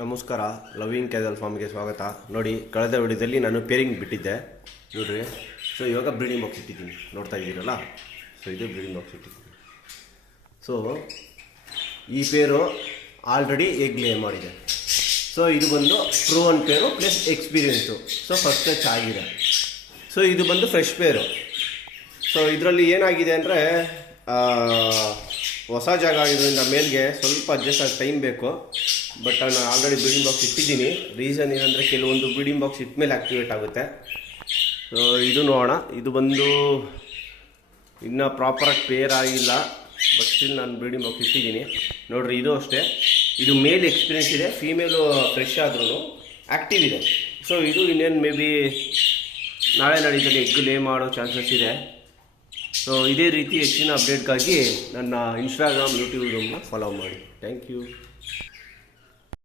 ನಮಸ್ಕಾರ, ಲವಿಂಗ್ ಕ್ಯಾಜಲ್ ಫಾರ್ಮ್ಗೆ ಸ್ವಾಗತ. ನೋಡಿ, ಕಳೆದ ವಿಡಿಯೋದಲ್ಲಿ ನಾನು ಪೇರಿಂಗ್ ಬಿಟ್ಟಿದ್ದೆ ನೋಡ್ರಿ. ಸೊ ಇವಾಗ ಬ್ರೀಡಿಂಗ್ ಬಾಕ್ಸ್ ಇಟ್ಟಿದ್ದೀನಿ, ನೋಡ್ತಾ ಇದ್ದೀರಲ್ಲ. ಸೊ ಇದು ಬ್ರೀಡಿಂಗ್ ಬಾಕ್ಸ್ ಇಟ್ಟಿದ್ದೀನಿ. ಸೊ ಈ ಪೇರು ಆಲ್ರೆಡಿ ಎಗ್ ಲೇ ಮಾಡಿದೆ. ಸೊ ಇದು ಬಂದು ಪ್ರೂವನ್ ಪೇರು plus experience. So first touch ಆಗಿದೆ. ಸೊ ಇದು ಬಂದು ಫ್ರೆಶ್ ಪೇರು. ಸೊ ಇದರಲ್ಲಿ ಏನಾಗಿದೆ ಅಂದರೆ, ಹೊಸ ಜಾಗ ಆಗಿರೋದ್ರಿಂದ ಮೇಲ್ಗೆ ಸ್ವಲ್ಪ ಅಡ್ಜಸ್ಟ್ ಆಗಿ ಟೈಮ್ ಬೇಕು. ಬಟ್ ನಾನು ಆಲ್ರೆಡಿ ಬ್ರೀಡಿಂಗ್ ಬಾಕ್ಸ್ ಇಟ್ಟಿದ್ದೀನಿ. ರೀಸನ್ ಏನಂದರೆ, ಕೆಲವೊಂದು ಬ್ರೀಡಿಂಗ್ ಬಾಕ್ಸ್ ಇಟ್ಟ ಮೇಲೆ ಆ್ಯಕ್ಟಿವೇಟ್ ಆಗುತ್ತೆ. ಸೊ ಇದು ನೋಡೋಣ. ಇದು ಬಂದು ಇನ್ನೂ ಪ್ರಾಪರಾಗಿ ಪೇರ್ ಆಗಿಲ್ಲ, ಬಟ್ ಸ್ಟಿಲ್ ನಾನು ಬ್ರೀಡಿಂಗ್ ಬಾಕ್ಸ್ ಇಟ್ಟಿದ್ದೀನಿ. ನೋಡಿರಿ, ಇದು ಅಷ್ಟೇ. ಇದು ಮೇಲ್ ಎಕ್ಸ್ಪೀರಿಯೆನ್ಸ್ ಇದೆ, ಫೀಮೇಲು ಫ್ರೆಶ್ ಆದ್ರೂ ಆ್ಯಕ್ಟಿವ್ ಇದೆ. ಸೊ ಇದು ಇನ್ನೇನು ಮೇ ಬಿ ನಾಳೆ ನಾಡಿದ್ದಲ್ಲಿ ಎಗ್ ಲೇ ಮಾಡೋ ಚಾನ್ಸಸ್ ಇದೆ. ಸೊ ಇದೇ ರೀತಿ ಹೆಚ್ಚಿನ ಅಪ್ಡೇಟ್ಗಾಗಿ ನನ್ನ ಇನ್ಸ್ಟಾಗ್ರಾಮ್, ಯೂಟ್ಯೂಬ್ನ ಫಾಲೋ ಮಾಡಿ. Thank you.